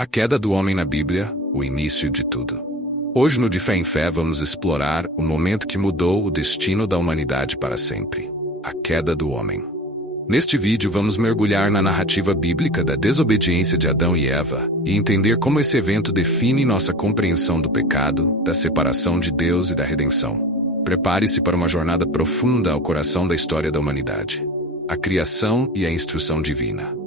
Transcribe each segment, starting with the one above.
A queda do homem na Bíblia, o início de tudo. Hoje no De Fé em Fé vamos explorar o momento que mudou o destino da humanidade para sempre. A queda do homem. Neste vídeo vamos mergulhar na narrativa bíblica da desobediência de Adão e Eva e entender como esse evento define nossa compreensão do pecado, da separação de Deus e da redenção. Prepare-se para uma jornada profunda ao coração da história da humanidade. A criação e a instrução divina.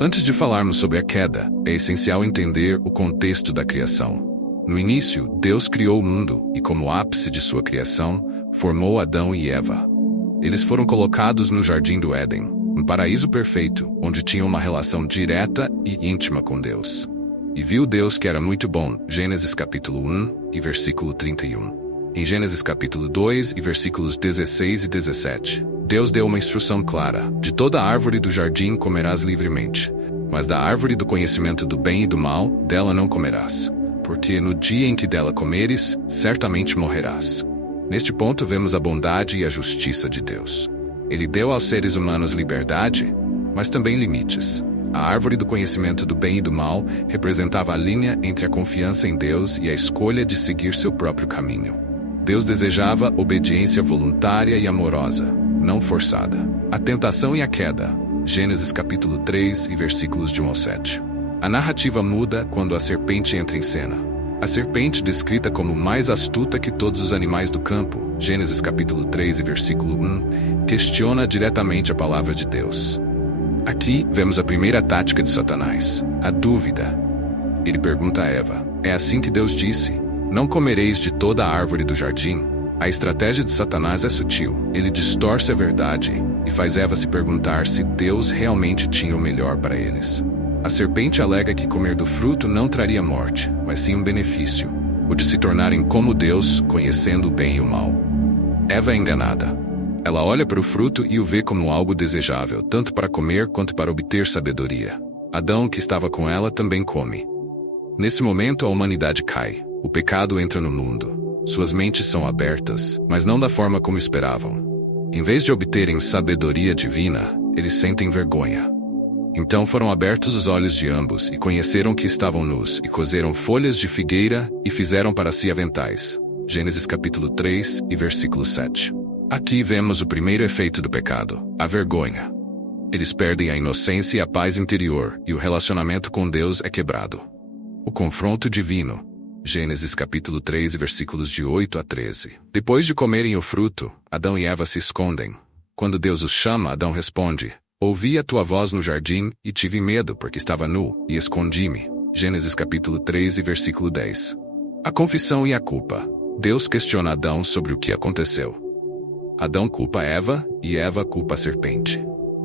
Antes de falarmos sobre a queda, é essencial entender o contexto da criação. No início, Deus criou o mundo e, como ápice de sua criação, formou Adão e Eva. Eles foram colocados no Jardim do Éden, um paraíso perfeito, onde tinham uma relação direta e íntima com Deus. E viu Deus que era muito bom, Gênesis capítulo 1 e versículo 31. Em Gênesis capítulo 2 e versículos 16 e 17, Deus deu uma instrução clara: de toda árvore do jardim comerás livremente, mas da árvore do conhecimento do bem e do mal, dela não comerás, porque no dia em que dela comeres, certamente morrerás. Neste ponto vemos a bondade e a justiça de Deus. Ele deu aos seres humanos liberdade, mas também limites. A árvore do conhecimento do bem e do mal representava a linha entre a confiança em Deus e a escolha de seguir seu próprio caminho. Deus desejava obediência voluntária e amorosa, não forçada. A tentação e a queda. Gênesis capítulo 3 e versículos de 1 ao 7. A narrativa muda quando a serpente entra em cena. A serpente, descrita como mais astuta que todos os animais do campo, Gênesis capítulo 3 e versículo 1, questiona diretamente a palavra de Deus. Aqui vemos a primeira tática de Satanás, a dúvida. Ele pergunta a Eva: é assim que Deus disse? Não comereis de toda a árvore do jardim? A estratégia de Satanás é sutil. Ele distorce a verdade e faz Eva se perguntar se Deus realmente tinha o melhor para eles. A serpente alega que comer do fruto não traria morte, mas sim um benefício, o de se tornarem como Deus, conhecendo o bem e o mal. Eva é enganada. Ela olha para o fruto e o vê como algo desejável, tanto para comer quanto para obter sabedoria. Adão, que estava com ela, também come. Nesse momento, a humanidade cai. O pecado entra no mundo. Suas mentes são abertas, mas não da forma como esperavam. Em vez de obterem sabedoria divina, eles sentem vergonha. Então foram abertos os olhos de ambos e conheceram que estavam nus, e cozeram folhas de figueira e fizeram para si aventais. Gênesis capítulo 3 e versículo 7. Aqui vemos o primeiro efeito do pecado, a vergonha. Eles perdem a inocência e a paz interior, e o relacionamento com Deus é quebrado. O confronto divino. Gênesis capítulo 3 e versículos de 8 a 13. Depois de comerem o fruto, Adão e Eva se escondem. Quando Deus os chama, Adão responde: ouvi a tua voz no jardim e tive medo porque estava nu e escondi-me. Gênesis capítulo 3 e versículo 10. A confissão e a culpa. Deus questiona Adão sobre o que aconteceu. Adão culpa Eva e Eva culpa a serpente.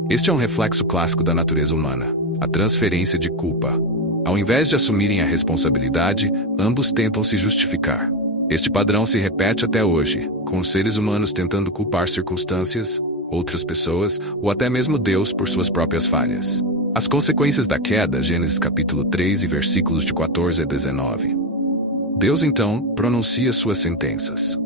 Este é um reflexo clássico da natureza humana, a transferência de culpa. Ao invés de assumirem a responsabilidade, ambos tentam se justificar. Este padrão se repete até hoje, com os seres humanos tentando culpar circunstâncias, outras pessoas ou até mesmo Deus por suas próprias falhas. As consequências da queda, Gênesis capítulo 3 e versículos de 14 a 19. Deus então pronuncia suas sentenças.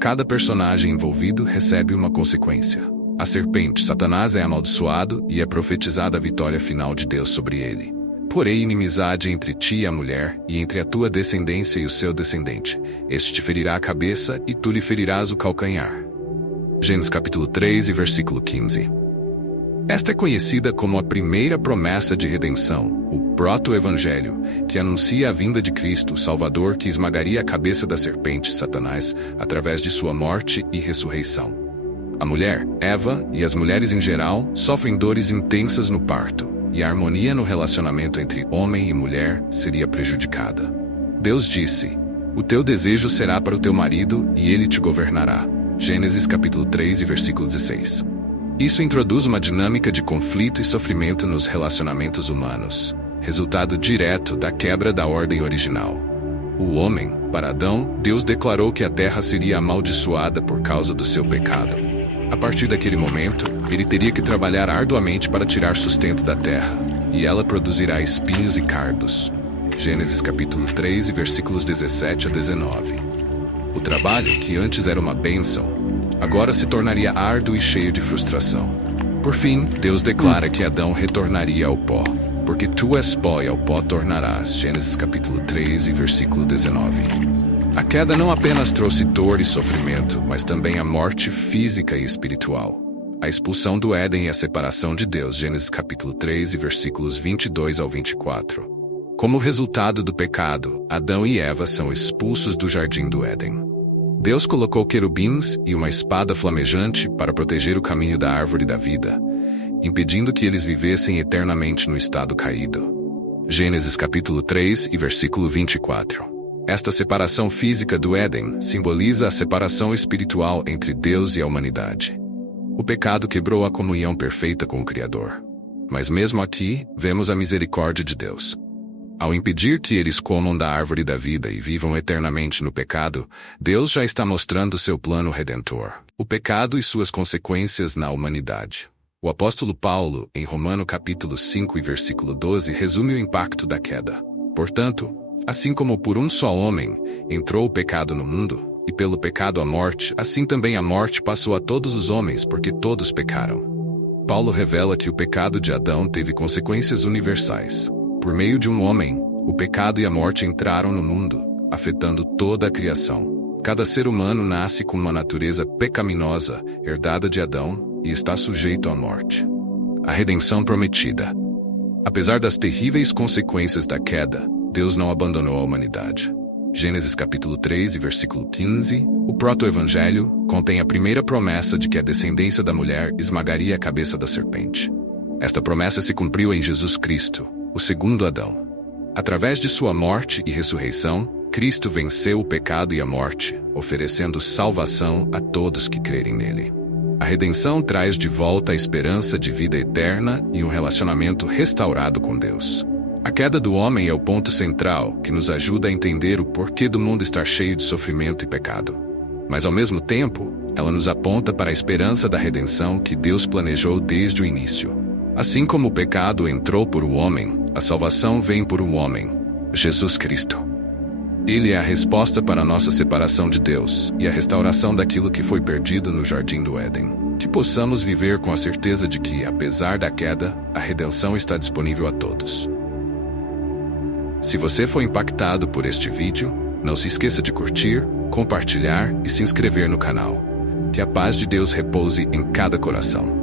Cada personagem envolvido recebe uma consequência. A serpente, Satanás, é amaldiçoado e é profetizada a vitória final de Deus sobre ele. Porém, inimizade entre ti e a mulher, e entre a tua descendência e o seu descendente. Este te ferirá a cabeça e tu lhe ferirás o calcanhar. Gênesis capítulo 3 e versículo 15. Esta é conhecida como a primeira promessa de redenção, o proto-evangelho, que anuncia a vinda de Cristo, o Salvador, que esmagaria a cabeça da serpente, Satanás, através de sua morte e ressurreição. A mulher, Eva, e as mulheres em geral, sofrem dores intensas no parto, e a harmonia no relacionamento entre homem e mulher seria prejudicada. Deus disse: o teu desejo será para o teu marido, e ele te governará. Gênesis capítulo 3 e versículo 16. Isso introduz uma dinâmica de conflito e sofrimento nos relacionamentos humanos, resultado direto da quebra da ordem original. O homem, para Adão, Deus declarou que a terra seria amaldiçoada por causa do seu pecado. A partir daquele momento, ele teria que trabalhar arduamente para tirar sustento da terra, e ela produzirá espinhos e cardos. Gênesis capítulo 3 e versículos 17 a 19. O trabalho, que antes era uma bênção, agora se tornaria árduo e cheio de frustração. Por fim, Deus declara que Adão retornaria ao pó. porque tu és pó e ao pó tornarás. Gênesis capítulo 3 e versículo 19. A queda não apenas trouxe dor e sofrimento, mas também a morte física e espiritual. A expulsão do Éden e a separação de Deus. Gênesis capítulo 3 e versículos 22 ao 24. Como resultado do pecado, Adão e Eva são expulsos do jardim do Éden. Deus colocou querubins e uma espada flamejante para proteger o caminho da árvore da vida, impedindo que eles vivessem eternamente no estado caído. Gênesis capítulo 3 e versículo 24. Esta separação física do Éden simboliza a separação espiritual entre Deus e a humanidade. O pecado quebrou a comunhão perfeita com o Criador. Mas mesmo aqui, vemos a misericórdia de Deus. Ao impedir que eles comam da árvore da vida e vivam eternamente no pecado, Deus já está mostrando seu plano redentor, o pecado e suas consequências na humanidade. O apóstolo Paulo, em Romanos capítulo 5 e versículo 12, resume o impacto da queda. Portanto, assim como por um só homem entrou o pecado no mundo, e pelo pecado a morte, assim também a morte passou a todos os homens, porque todos pecaram. Paulo revela que o pecado de Adão teve consequências universais. Por meio de um homem, o pecado e a morte entraram no mundo, afetando toda a criação. Cada ser humano nasce com uma natureza pecaminosa, herdada de Adão, e está sujeito à morte. A redenção prometida. Apesar das terríveis consequências da queda, Deus não abandonou a humanidade. Gênesis capítulo 3 e versículo 15, o proto-evangelho contém a primeira promessa de que a descendência da mulher esmagaria a cabeça da serpente. Esta promessa se cumpriu em Jesus Cristo, o segundo Adão. Através de sua morte e ressurreição, Cristo venceu o pecado e a morte, oferecendo salvação a todos que crerem nele. A redenção traz de volta a esperança de vida eterna e um relacionamento restaurado com Deus. A queda do homem é o ponto central que nos ajuda a entender o porquê do mundo estar cheio de sofrimento e pecado. Mas ao mesmo tempo, ela nos aponta para a esperança da redenção que Deus planejou desde o início. Assim como o pecado entrou por um homem, a salvação vem por um homem, Jesus Cristo. Ele é a resposta para a nossa separação de Deus e a restauração daquilo que foi perdido no jardim do Éden. Que possamos viver com a certeza de que, apesar da queda, a redenção está disponível a todos. Se você foi impactado por este vídeo, não se esqueça de curtir, compartilhar e se inscrever no canal. Que a paz de Deus repouse em cada coração.